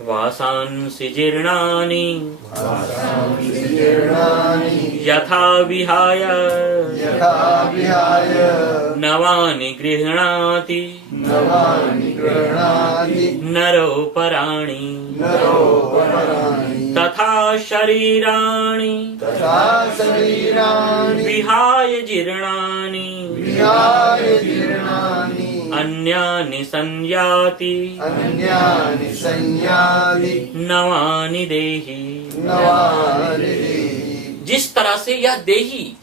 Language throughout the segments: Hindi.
वासांसि जीर्णानि यथा विहाय नवानि गृह्णाति नरोपराणि तथा शरीराणि विहाय जीर्णानि अन्यानि संयाति नवानि देहि। जिस तरह से यह देही,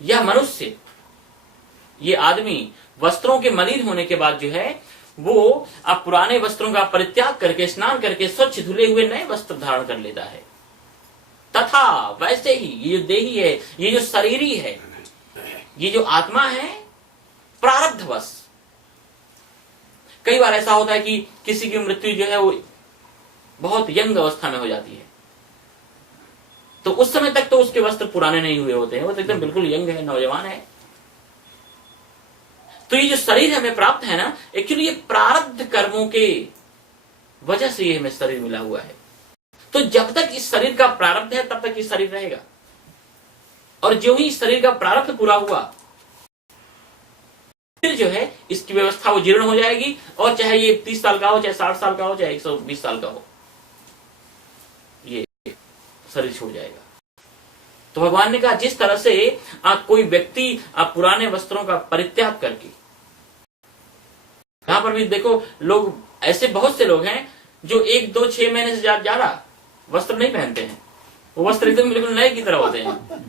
यह मनुष्य, ये आदमी वस्त्रों के मलिन होने के बाद जो है वो अब पुराने वस्त्रों का परित्याग करके स्नान करके स्वच्छ धुले हुए नए वस्त्र धारण कर लेता है, तथा वैसे ही ये जो देही है, ये जो शरीरी है, ये जो आत्मा है, प्रारब्धवश कई बार ऐसा होता है कि किसी की मृत्यु जो है वो बहुत यंग अवस्था में हो जाती है, तो उस समय तक तो उसके वस्त्र पुराने नहीं हुए होते हैं, वो तो एकदम बिल्कुल यंग है, नौजवान है। तो ये जो शरीर हमें प्राप्त है ना, एक्चुअली ये प्रारब्ध कर्मों के वजह से ये हमें शरीर मिला हुआ है। तो जब तक इस शरीर का प्रारब्ध है तब तक ये शरीर रहेगा, और जो ही इस शरीर का प्रारब्ध पूरा हुआ फिर जो है इसकी व्यवस्था वो जीर्ण हो जाएगी, और चाहे ये 30 साल का हो, चाहे 60 साल का हो, चाहे 120 साल का हो, ये शरीर छूट जाएगा। तो भगवान ने कहा जिस तरह से कोई व्यक्ति पुराने वस्त्रों का परित्याग करके, यहां पर भी देखो लोग ऐसे बहुत से लोग हैं जो 1, 2, 6 महीने से ज्यादा वस्त्र नहीं पहनते हैं, वो वस्त्र एकदम बिल्कुल नए की तरह होते हैं,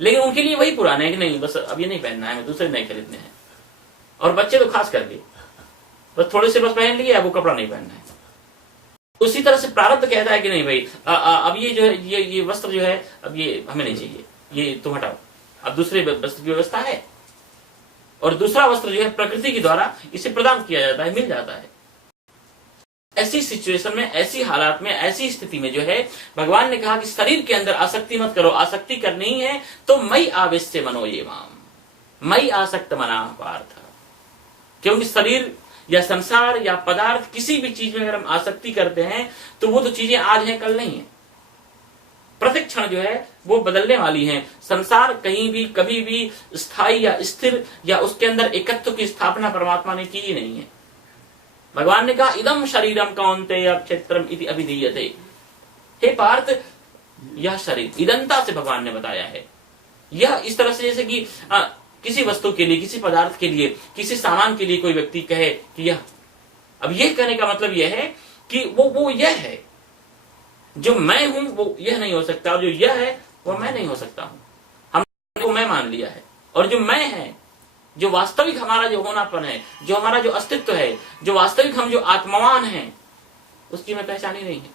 लेकिन उनके लिए वही पुराने है कि नहीं बस अब ये नहीं पहनना है, हमें दूसरे नए खरीदने हैं। और बच्चे तो खास करके बस थोड़े से बस पहन लिए, अब वो कपड़ा नहीं पहनना है। उसी तरह से प्रारब्ध कहता है कि नहीं भाई अब ये जो है ये वस्त्र जो है अब ये हमें नहीं चाहिए, ये तुम हटाओ, अब दूसरे वस्त्र की व्यवस्था है, और दूसरा वस्त्र जो है प्रकृति के द्वारा इसे प्रदान किया जाता है, मिल जाता है। ऐसी सिचुएशन में, ऐसी हालात में, ऐसी स्थिति में जो है भगवान ने कहा कि शरीर के अंदर आसक्ति मत करो, आसक्ति करनी ही है तो मई आवेश्य मनो ये माम, मई आसक्त मना पार्थ। क्योंकि शरीर या संसार या पदार्थ किसी भी चीज में अगर हम आसक्ति करते हैं तो वो तो चीजें आज हैं कल नहीं है, प्रत्येक क्षण जो है वो बदलने वाली हैं। संसार कहीं भी कभी भी स्थायी या स्थिर या उसके अंदर एकत्व की स्थापना परमात्मा ने की ही नहीं है। भगवान ने कहा इदम शरीरम कौन्तेय क्षेत्रम इति अभिधीयते। हे पार्थ, यह शरीर इदंता से भगवान ने बताया है, यह इस तरह से जैसे कि किसी वस्तु के लिए, किसी पदार्थ के लिए, किसी सामान के लिए कोई व्यक्ति कहे कि यह, अब यह कहने का मतलब यह है कि वो यह है, जो मैं हूं वो यह नहीं हो सकता, और जो यह है वो मैं नहीं हो सकता हूं। हमने वो मैं मान लिया है, और जो मैं है, जो वास्तविक हमारा जो होनापन है, जो हमारा जो अस्तित्व है, जो वास्तविक हम जो आत्मवान हैं, उसकी मैं पहचान ही नहीं है।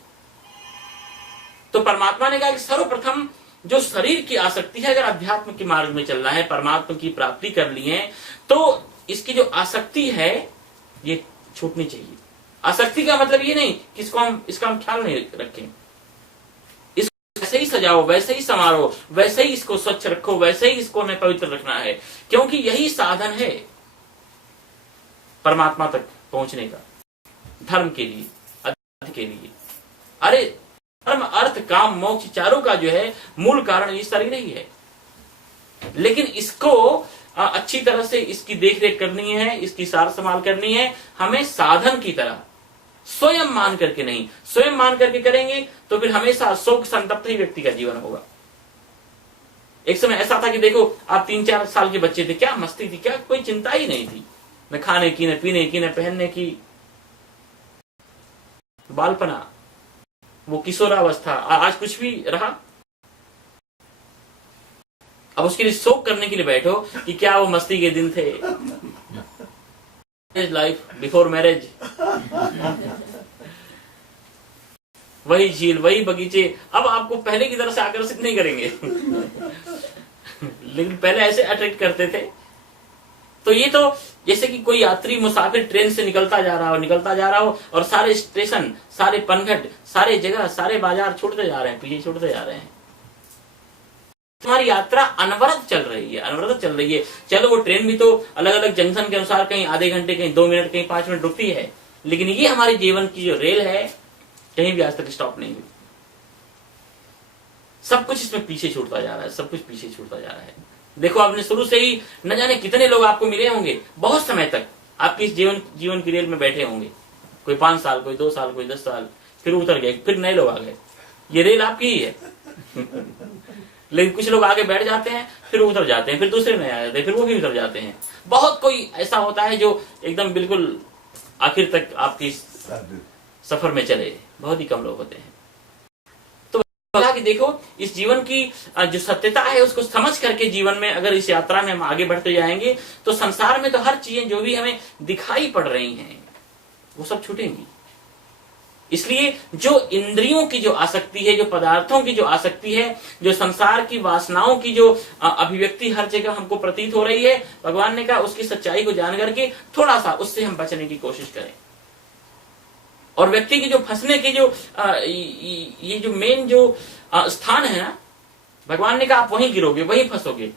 तो परमात्मा ने कहा कि सर्वप्रथम जो शरीर की आसक्ति है, अगर अध्यात्म के मार्ग में चलना है, परमात्मा की प्राप्ति कर ली है, तो इसकी जो आसक्ति है ये छूटनी चाहिए। आसक्ति का मतलब ये नहीं कि इसका हम ख्याल नहीं रखें, इसको वैसे ही सजाओ, वैसे ही संवारो, वैसे ही इसको स्वच्छ रखो, वैसे ही इसको हमें पवित्र रखना है, क्योंकि यही साधन है परमात्मा तक पहुंचने का, धर्म के लिए, अध्यात्म के लिए। अरे धर्म, अर्थ, काम, मोक्ष चारों का जो है मूल कारण ये शरीर ही है, लेकिन इसको अच्छी तरह से इसकी देखरेख करनी है, इसकी सार संभाल करनी है, हमें साधन की तरह स्वयं मान करके नहीं, स्वयं मान करके करेंगे तो फिर हमेशा शोक संतप्त ही व्यक्ति का जीवन होगा। एक समय ऐसा था कि देखो आप 3-4 साल के बच्चे थे, क्या मस्ती थी, क्या कोई चिंता ही नहीं थी, न खाने की, न पीने की, न पहनने की, बालपना, वो किशोरावस्था। आज कुछ भी रहा, अब उसके लिए शोक करने के लिए बैठो कि क्या वो मस्ती के दिन थे, लाइफ बिफोर मैरिज, वही झील, वही बगीचे, अब आपको पहले की तरह से आकर्षित नहीं करेंगे लेकिन पहले ऐसे अट्रैक्ट करते थे। तो ये तो जैसे कि कोई यात्री मुसाफिर ट्रेन से निकलता जा रहा हो और सारे स्टेशन, सारे पनघट, सारे जगह, सारे बाजार छूटते जा रहे हैं, पीछे छूटते जा रहे हैं। तुम्हारी यात्रा अनवरत चल रही है, अनवरत चल रही है। चलो वो ट्रेन भी तो अलग अलग जंक्शन के अनुसार कहीं आधे घंटे, कहीं 2 मिनट, कहीं 5 मिनट रुकती है, लेकिन ये हमारे जीवन की जो रेल है कहीं भी आज तक स्टॉप नहीं हुई। सब कुछ इसमें पीछे छूटता जा रहा है, सब कुछ पीछे छूटता जा रहा है। देखो आपने शुरू से ही न जाने कितने लोग आपको मिले होंगे, बहुत समय तक आपकी इस जीवन की रेल में बैठे होंगे। कोई 5 साल, कोई 2 साल, कोई 10 साल, फिर उतर गए, फिर नए लोग आ गए। ये रेल आपकी ही है। लेकिन कुछ लोग आगे बैठ जाते हैं, फिर उतर जाते हैं, फिर दूसरे नए आ जाते हैं, फिर वो भी उतर जाते हैं। बहुत कोई ऐसा होता है जो एकदम बिल्कुल आखिर तक आपकी सफर में चले, बहुत ही कम लोग होते हैं। कि देखो इस जीवन की जो सत्यता है उसको समझ करके जीवन में अगर इस यात्रा में हम आगे बढ़ते जाएंगे तो संसार में तो हर चीजें जो भी हमें दिखाई पड़ रही हैं वो सब छूटेंगी। इसलिए जो इंद्रियों की जो आसक्ति है, जो पदार्थों की जो आसक्ति है, जो संसार की वासनाओं की जो अभिव्यक्ति हर जगह हमको प्रतीत हो रही है, भगवान ने कहा उसकी सच्चाई को जान करके थोड़ा सा उससे हम बचने की कोशिश करें। और व्यक्ति की जो फंसने की जो ये जो मेन जो स्थान है ना, भगवान ने कहा आप वहीं गिरोगे, वहीं फंसोगे,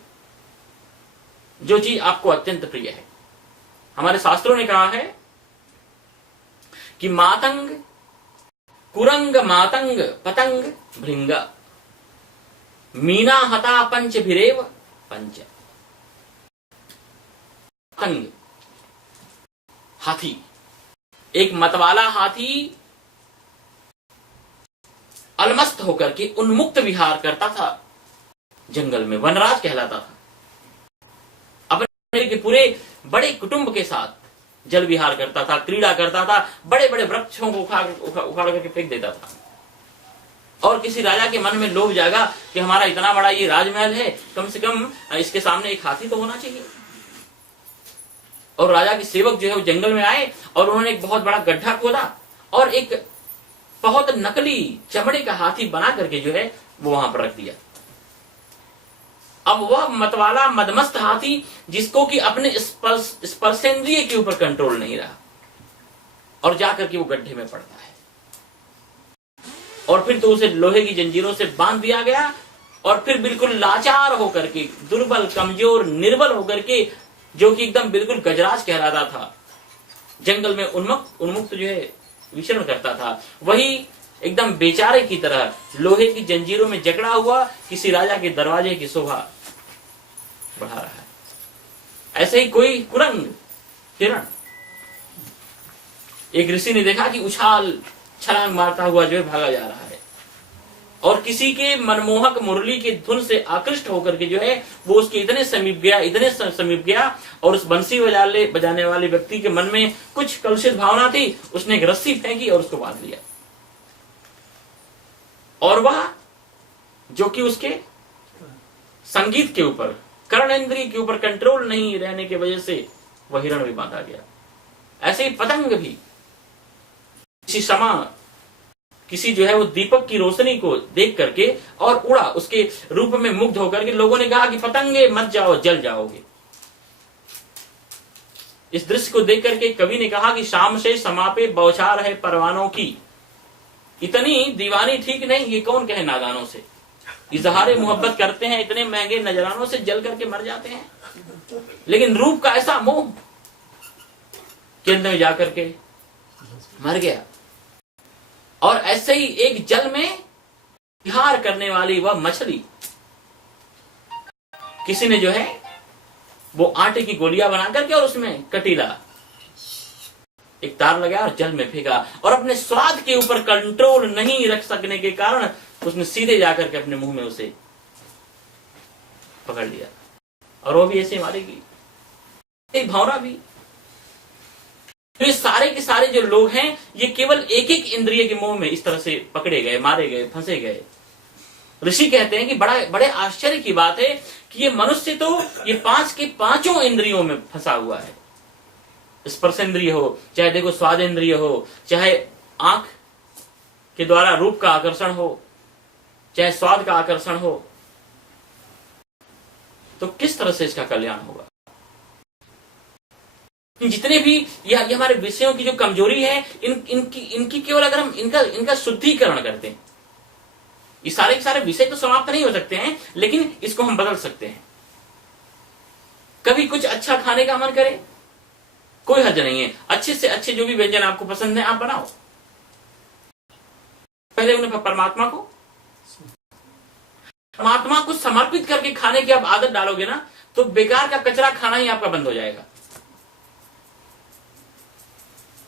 जो चीज आपको अत्यंत प्रिय है। हमारे शास्त्रों ने कहा है कि मातंग कुरंग मातंग पतंग भृंग मीना हता पंच भिरेव पंच। पतंग हाथी, एक मतवाला हाथी अलमस्त होकर के उन्मुक्त विहार करता था जंगल में, वनराज कहलाता था। अपने के पूरे बड़े कुटुंब के साथ जल विहार करता था, क्रीड़ा करता था, बड़े बड़े वृक्षों को उखाड़ करके फेंक देता था। और किसी राजा के मन में लोभ जागा कि हमारा इतना बड़ा ये राजमहल है, कम से कम इसके सामने एक हाथी तो होना चाहिए। और राजा के सेवक जो है वो जंगल में आए और उन्होंने एक बहुत बड़ा गड्ढा खोदा और एक बहुत नकली चमड़े का हाथी बना करके जो है वो वहां पर रख दिया। अब वह मतवाला मदमस्त हाथी जिसको कि अपने स्पर्शेंद्रिय के ऊपर कंट्रोल नहीं रहा और जाकर के वो गड्ढे में पड़ता है। और फिर तो उसे लोहे की जंजीरों से बांध दिया गया और फिर बिल्कुल लाचार होकर के, दुर्बल, कमजोर, निर्बल होकर के, जो कि एकदम बिल्कुल गजराज कहलाता था, जंगल में उन्मुक्त जो है विचरण करता था, वही एकदम बेचारे की तरह लोहे की जंजीरों में जकड़ा हुआ किसी राजा के दरवाजे की शोभा बढ़ा रहा है। ऐसे ही कोई कुरंग हिरण, एक ऋषि ने देखा कि उछाल छलांग मारता हुआ जो है भागा जा रहा है और किसी के मनमोहक मुरली के धुन से आकृष्ट होकर के जो है वो उसके इतने समीप गया और उस बंसी बजाने वाले व्यक्ति के मन में कुछ कलुषित भावना थी। उसने एक रस्सी फेंकी और उसको बांध लिया और वह जो कि उसके संगीत के ऊपर, कर्णेंद्रिय के ऊपर कंट्रोल नहीं रहने की वजह से वह हिरण भी बांधा गया। ऐसे ही पतंग भी किसी जो है वो दीपक की रोशनी को देख करके और उड़ा, उसके रूप में मुग्ध होकर के लोगों ने कहा कि पतंगे मत जाओ, जल जाओगे। इस दृश्य को देख करके कवि ने कहा कि शाम से समापे बौछार है परवानों की, इतनी दीवानी ठीक नहीं, ये कौन कहे नादानों से। इजहारे मोहब्बत करते हैं, इतने महंगे नजरानों से जल करके मर जाते हैं। लेकिन रूप का ऐसा मोह के अंदर में जाकर के मर गया। और ऐसे ही एक जल में विहार करने वाली वह मछली, किसी ने जो है वो आटे की गोलियां बना करके और उसमें कटीला एक तार लगाया और जल में फेंका और अपने स्वाद के ऊपर कंट्रोल नहीं रख सकने के कारण उसने सीधे जाकर के अपने मुंह में उसे पकड़ लिया और वो भी ऐसे मारेगी। एक भावना भी, तो ये सारे के सारे जो लोग हैं ये केवल एक एक इंद्रिय के मोह में इस तरह से पकड़े गए, मारे गए, फंसे गए। ऋषि कहते हैं कि बड़े आश्चर्य की बात है कि ये मनुष्य तो ये 5 के 5 इंद्रियों में फंसा हुआ है। स्पर्शेंद्रिय हो, चाहे देखो स्वाद इंद्रिय हो, चाहे आंख के द्वारा रूप का आकर्षण हो, चाहे स्वाद का आकर्षण हो, तो किस तरह से इसका कल्याण होगा। जितने भी ये हमारे विषयों की जो कमजोरी है इनकी केवल अगर हम इनका शुद्धिकरण करते हैं, ये सारे के सारे विषय तो समाप्त नहीं हो सकते हैं, लेकिन इसको हम बदल सकते हैं। कभी कुछ अच्छा खाने का मन करे कोई हर्ज नहीं है। अच्छे से अच्छे जो भी व्यंजन आपको पसंद है आप बनाओ, पहले उन्हें परमात्मा को समर्पित करके खाने की आप आदत डालोगे ना, तो बेकार का कचरा खाना ही आपका बंद हो जाएगा।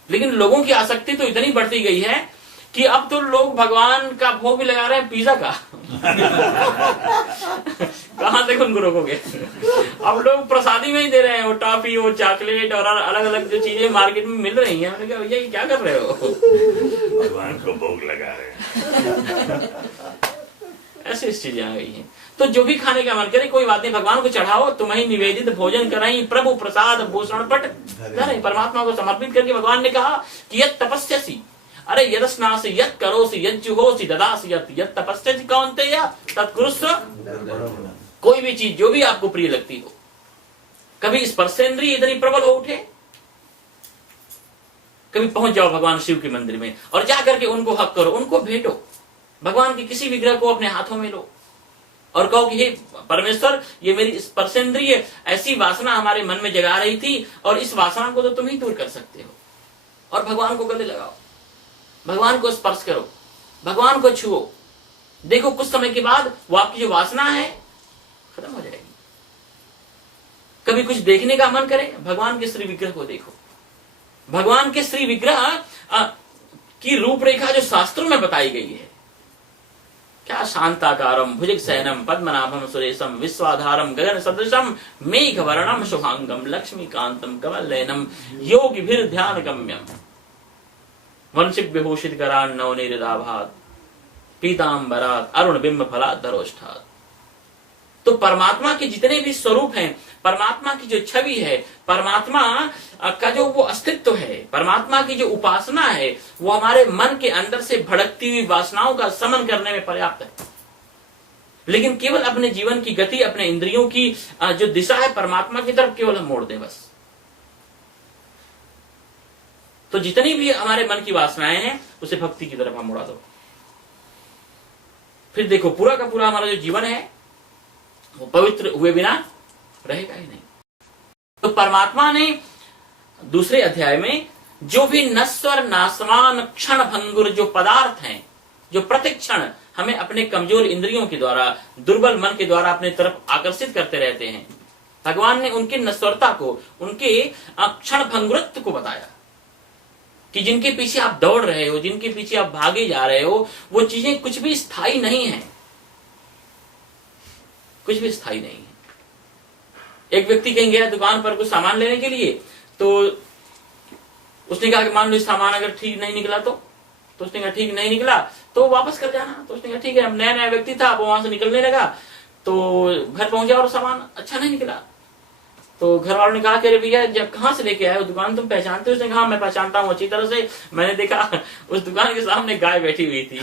लेकिन लोगों की आसक्ति तो इतनी बढ़ती गई है कि अब तो लोग भगवान का भोग भी लगा रहे हैं पिज्जा का। कहां तक उनको रोकोगे? अब लोग प्रसादी में ही दे रहे हैं, वो टॉफी, वो चॉकलेट और अलग अलग जो चीजें मार्केट में मिल रही हैं। मैंने कहा भैया ये क्या कर रहे हो? भगवान को भोग लगा रहे हैं। ऐसी चीजें आ गई हैं। तो जो भी खाने का मन करे कोई बात नहीं, भगवान को चढ़ाओ, तुम्हें निवेदित भोजन कराई, प्रभु प्रसाद भूषण पट धरे। परमात्मा को समर्पित करके भगवान ने कहा कि यत तपस्यसी, अरे यद स्नासी, यत करोसी, यत जुहोसी, ददासी, यत तपस्यसी कौन्तेय तत्कुरुस्व। कोई भी चीज जो भी आपको प्रिय लगती हो, कभी स्पर्शेंद्रिय इतनी प्रबल हो उठे, कभी पहुंच जाओ भगवान शिव के मंदिर में और जा करके उनको हक करो, उनको भेटो। भगवान के किसी विग्रह को अपने हाथों में लो और कहो कि हे परमेश्वर, ये मेरी स्पर्शेंद्रिय ऐसी वासना हमारे मन में जगा रही थी और इस वासना को तो तुम ही दूर कर सकते हो। और भगवान को गले लगाओ, भगवान को स्पर्श करो, भगवान को छुओ। देखो कुछ समय के बाद वो आपकी जो वासना है खत्म हो जाएगी। कभी कुछ देखने का मन करे, भगवान के श्री विग्रह को देखो। भगवान के श्री विग्रह की रूपरेखा जो शास्त्रों में बताई गई है, क्या शांताकारम भुजग शयनम पद्मनाभम सुरेशम विश्वाधारम गगन सदृशम मेघ वर्णम शुभांगम लक्ष्मीकांतम कमल नयनम योगिभिर ध्यान गम्यम वंशिक विभूषित करान नवनिर्दाभात पीतांबरात अरुण बिंब फलात धरोष्ठात। तो परमात्मा के जितने भी स्वरूप हैं, परमात्मा की जो छवि है, परमात्मा का जो वो अस्तित्व है, परमात्मा की जो उपासना है, वो हमारे मन के अंदर से भड़कती हुई वासनाओं का शमन करने में पर्याप्त है। लेकिन केवल अपने जीवन की गति, अपने इंद्रियों की जो दिशा है परमात्मा की तरफ केवल हम मोड़ दें बस। तो जितनी भी हमारे मन की वासनाएं हैं उसे भक्ति की तरफ हम मोड़ा दो। फिर देखो पूरा का पूरा हमारा जो जीवन है वो पवित्र हुए बिना रहेगा ही नहीं। तो परमात्मा ने दूसरे अध्याय में जो भी नश्वर नाशवान क्षण भंगुर जो पदार्थ हैं, जो प्रतिक्षण हमें अपने कमजोर इंद्रियों के द्वारा, दुर्बल मन के द्वारा अपने तरफ आकर्षित करते रहते हैं, भगवान ने उनकी नश्वरता को, उनके क्षण भंगुरत्व को बताया कि जिनके पीछे आप दौड़ रहे हो, जिनके पीछे आप भागे जा रहे हो, वो चीजें कुछ भी स्थायी नहीं है, कुछ भी स्थायी नहीं है। एक व्यक्ति कहीं गया दुकान पर कुछ सामान लेने के लिए, तो उसने कहा कि मान लो इस सामान अगर ठीक नहीं निकला तो उसने कहा ठीक नहीं निकला तो वापस कर जाना। तो उसने कहा ठीक है। नया नया व्यक्ति था, वो वहां से निकलने लगा, तो घर पहुंचा और सामान अच्छा नहीं निकला। तो घर वालों ने कहा कि अरे भैया जब कहाँ से लेके आए हो, दुकान तुम पहचानते हो? उसने कहा मैं पहचानता हूँ अच्छी तरह से, मैंने देखा उस दुकान के सामने गाय बैठी हुई थी।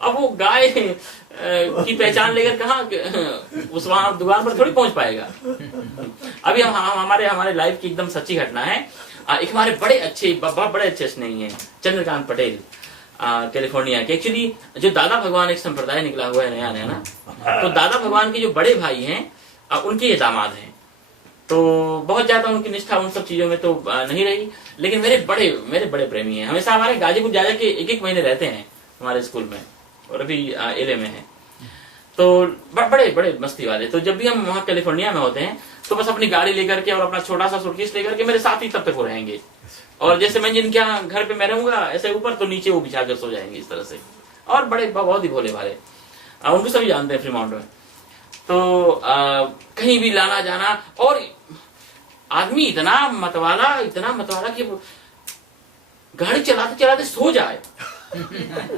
अब वो गाय की पहचान लेकर कहाँ उस वहां दुकान पर थोड़ी पहुंच पाएगा। अभी हम हमारे लाइफ की एकदम सच्ची घटना है। एक हमारे बड़े अच्छे स्नेही हैं चंद्रकांत पटेल, कैलिफोर्निया के। एक्चुअली जो दादा भगवान एक संप्रदाय निकला हुआ है नया ना, तो दादा भगवान के जो बड़े भाई हैं उनके ये दामाद हैं। तो बहुत ज्यादा उनकी निष्ठा उन सब चीजों में तो नहीं रही, लेकिन मेरे बड़े प्रेमी हैं। हमेशा हमारे गाजीपुर जा के एक महीने रहते हैं हमारे स्कूल में, और अभी एलए में है। तो बड़े मस्ती वाले। तो जब भी हम वहाँ कैलिफोर्निया में होते हैं तो बस अपनी गाड़ी लेकर के और अपना छोटा सा सूटकेस लेकर के मेरे साथ ही तब तक वो रहेंगे। और जैसे मैं जिनके यहाँ घर पे मैं रहूंगा ऐसे ऊपर, तो नीचे वो बिछा कर सो जाएंगे इस तरह से। और बहुत ही भोले वाले, उनको सभी जानते हैं फ्रीमाउंट में। तो कहीं भी लाना जाना, और आदमी इतना मतवाला कि गाड़ी चलाते चलाते सो जाए।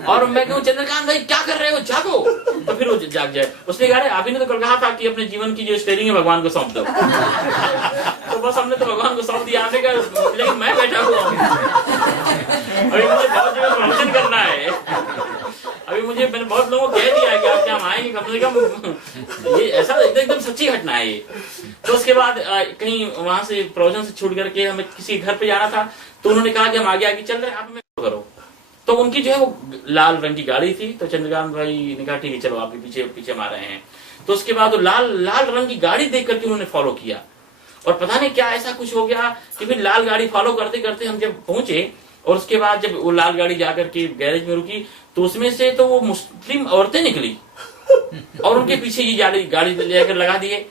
और मैं कहूँ चंद्रकांत भाई क्या कर रहे हो, जागो, तो फिर वो जाग जाए। उसने कहा आप ही ने तो कल कहा था कि अपने जीवन की जो स्टीयरिंग है भगवान को सौंप दो। तो बस हमने तो भगवान को सौंप दिया, हमने कहा लेकिन मैं बैठा हुआ हूँ, अभी मुझे बहुत जगह प्रमोशन करना है। अभी मैंने बहुत लोगों को कह दिया है कि आप क्या आएंगे कम से कम। ये ऐसा एकदम सच्ची घटना है ये। तो उसके बाद कहीं वहां से प्रोविजन से छूट करके हमें किसी घर पे जाना था, तो उन्होंने कहा कि हम आगे चल रहे हैं, आप हमें करो। तो उनकी जो है वो लाल रंग की गाड़ी थी, तो चंद्रकांत भाई ने कहा ठीक है चलो आपके पीछे हम आ रहे हैं। तो उसके बाद वो लाल रंग की गाड़ी देख करके उन्होंने फॉलो किया, और पता नहीं क्या ऐसा कुछ हो गया कि फिर लाल गाड़ी फॉलो करते करते हम जब पहुंचे, और उसके बाद जब वो लाल गाड़ी जाकर के गैरेज में रुकी तो उसमें से तो वो मुस्लिम औरतें निकली और उनके पीछे ये गाड़ी लेकर लगा दिए।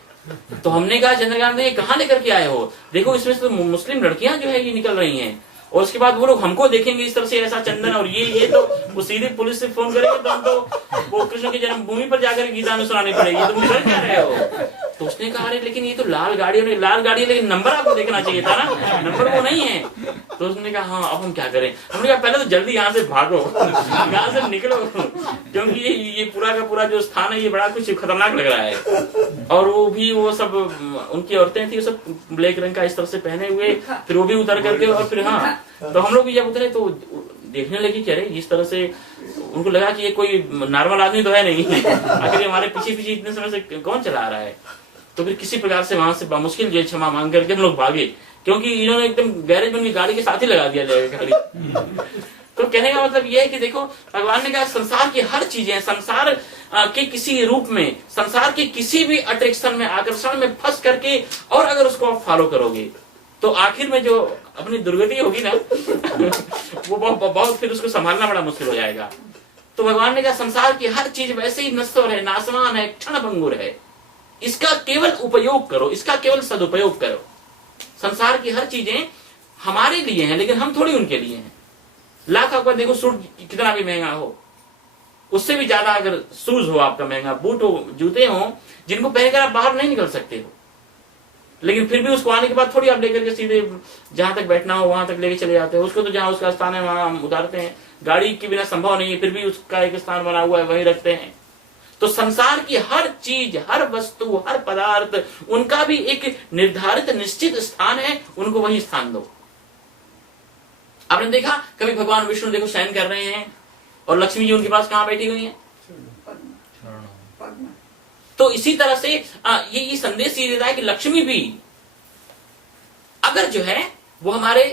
तो हमने कहा चंद्रकांत ये कहाँ लेकर के आए हो, देखो इसमें से तो मुस्लिम लड़कियां जो है ये निकल रही हैं। और उसके बाद वो लोग हमको देखेंगे इस तरह से ऐसा चंदन और ये तो वो सीधे पुलिस से फोन करेंगे तो हम तो वो कृष्ण की जन्मभूमि पर जाकर गीता में सुनानी पड़ेगी, तुम कर क्या रहे हो। तो उसने कहा अरे लेकिन ये तो लाल गाड़ी लेकिन नंबर आपको देखना चाहिए था ना, नंबर वो नहीं है। तो उसने कहा हाँ अब हम क्या करें। हमने कहा पहले तो जल्दी यहाँ से भागो, यहाँ से निकलो, क्योंकि ये पूरा का पूरा जो स्थान है ये बड़ा कुछ खतरनाक लग रहा है। और वो सब उनकी औरतें थी, वो सब ब्लैक रंग का इस तरह से पहने हुए, फिर वो भी उतर करके, और फिर हाँ तो हम लोग भी जब उतरे तो देखने लगे कि अरे इस तरह से उनको लगा कि ये कोई नॉर्मल आदमी तो है नहीं, आखिर हमारे पीछे पीछे इतने समय से कौन चला रहा है। तो फिर किसी प्रकार से वहां से मुश्किल जो क्षमा मांग करके हम लोग भागे, क्योंकि इन्होंने एकदम गैरेज में उनकी गाड़ी के साथ ही लगा दिया गाड़ी। तो कहने का मतलब ये है कि देखो भगवान ने कहा संसार की हर चीजें, संसार के किसी रूप में, संसार के किसी भी अट्रैक्शन में, आकर्षण में फंस करके और अगर उसको आप फॉलो करोगे तो आखिर में जो अपनी दुर्गति होगी ना वो बहुत फिर उसको संभालना बड़ा मुश्किल हो जाएगा। तो भगवान ने कहा संसार की हर चीज वैसे ही नश्वर है, नासवान है, क्षणभंगुर है, इसका केवल उपयोग करो, इसका केवल सदुपयोग करो। संसार की हर चीजें हमारे लिए हैं लेकिन हम थोड़ी उनके लिए हैं। लाख आपका देखो सूट कितना भी महंगा हो, उससे भी ज्यादा अगर शूज हो आपका महंगा, बूट हो, जूते हो, जिनको पहनकर आप बाहर नहीं निकल सकते हो, लेकिन फिर भी उसको आने के बाद थोड़ी आप लेकर के सीधे जहां तक बैठना हो वहां तक लेके चले जाते हैं। उसको तो जहां उसका स्थान है वहां हम उतारते हैं, गाड़ी के बिना संभव नहीं है, फिर भी उसका एक स्थान बना हुआ है वहीं रखते हैं। तो संसार की हर चीज, हर वस्तु, हर पदार्थ, उनका भी एक निर्धारित निश्चित स्थान है, उनको वही स्थान दो। आपने देखा कभी भगवान विष्णु देखो शयन कर रहे हैं और लक्ष्मी जी उनके पास कहां बैठी हुई है। तो इसी तरह से ये संदेश ये देता है कि लक्ष्मी भी अगर जो है वो हमारे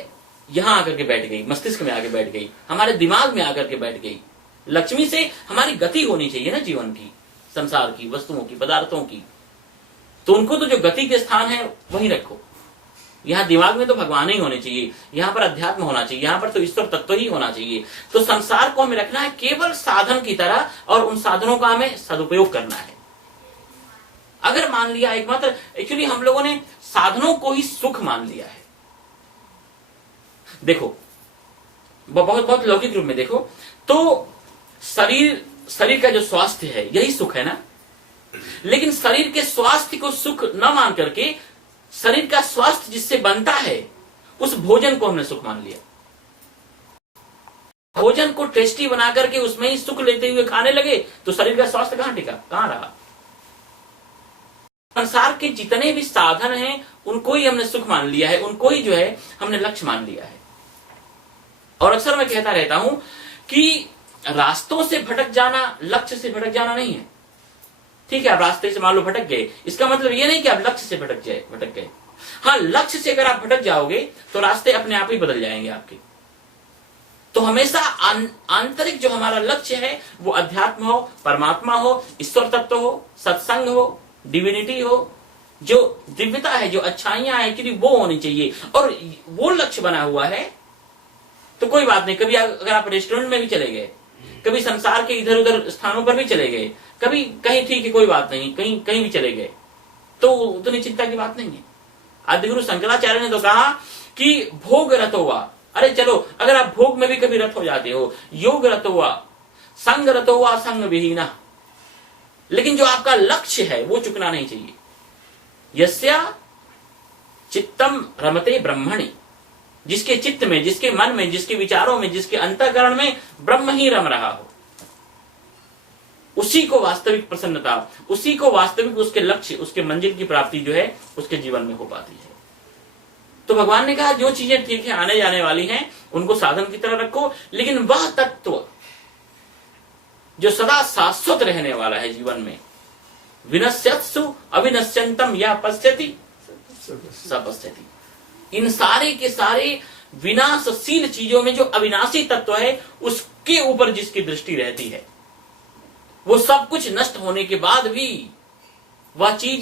यहां आकर के बैठ गई, मस्तिष्क में आकर बैठ गई, हमारे दिमाग में आकर के बैठ गई, लक्ष्मी से हमारी गति होनी चाहिए ना जीवन की, संसार की, वस्तुओं की, पदार्थों की। तो उनको तो जो गति के स्थान है वहीं रखो। यहाँ दिमाग में तो भगवान ही होने चाहिए, यहाँ पर अध्यात्म होना चाहिए, यहाँ पर तो ईश्वर तत्व ही होना चाहिए। तो संसार को हमें रखना है केवल साधन की तरह और उन साधनों का हमें सदुपयोग करना है। अगर मान लिया एकमात्र, एक्चुअली हम लोगों ने साधनों को ही सुख मान लिया है। देखो बहुत बहुत लौकिक रूप में देखो तो शरीर का जो स्वास्थ्य है यही सुख है ना, लेकिन शरीर के स्वास्थ्य को सुख न मान करके शरीर का स्वास्थ्य जिससे बनता है उस भोजन को हमने सुख मान लिया। भोजन को टेस्टी बना करके उसमें ही सुख लेते हुए खाने लगे तो शरीर का स्वास्थ्य कहां टिका, कहां रहा। संसार के जितने भी साधन हैं उनको ही हमने सुख मान लिया है, उनको ही जो है हमने लक्ष्य मान लिया है। और अक्सर मैं कहता रहता हूं कि रास्तों से भटक जाना लक्ष्य से भटक जाना नहीं है। ठीक है, आप रास्ते से मान लो भटक गए, इसका मतलब ये नहीं कि आप लक्ष्य से भटक गए। हाँ, लक्ष्य से अगर आप भटक जाओगे तो रास्ते अपने आप ही बदल जाएंगे आपके। तो हमेशा आंतरिक जो हमारा लक्ष्य है वो अध्यात्म हो, परमात्मा हो, ईश्वर तत्व हो, सत्संग हो, डिविनिटी हो, जो दिव्यता है, जो अच्छाइयां है कि वो होनी चाहिए। और वो लक्ष्य बना हुआ है तो कोई बात नहीं। कभी अगर आप रेस्टोरेंट में भी चले गए, कभी संसार के इधर उधर स्थानों पर भी चले गए, कभी कहीं, ठीक है कोई बात नहीं, कहीं भी चले गए तो उतनी चिंता की बात नहीं है। आदिगुरु शंकराचार्य ने तो कहा कि भोग रत हुआ, अरे चलो अगर आप भोग में भी कभी रत हो जाते हो, योग रत हुआ, संग रत हुआ, संग विहीना, लेकिन जो आपका लक्ष्य है वो चुकना नहीं चाहिए। यस्या चित्तम रमते ब्रह्मणि, जिसके चित्त में, जिसके मन में, जिसके विचारों में, जिसके अंतःकरण में ब्रह्म ही रम रहा हो, उसी को वास्तविक प्रसन्नता, उसी को वास्तविक उसके लक्ष्य, उसके मंजिल की प्राप्ति जो है उसके जीवन में हो पाती है। तो भगवान ने कहा जो चीजें ठीक है आने जाने वाली हैं उनको साधन की तरह रखो, लेकिन वह तत्व जो सदा शाश्वत रहने वाला है जीवन में, विनश्यत्सु अविनश्यंतम या पश्यति सपश्यति, इन सारे के सारे विनाशशील चीजों में जो अविनाशी तत्व है उसके ऊपर जिसकी दृष्टि रहती है, वो सब कुछ नष्ट होने के बाद भी वह चीज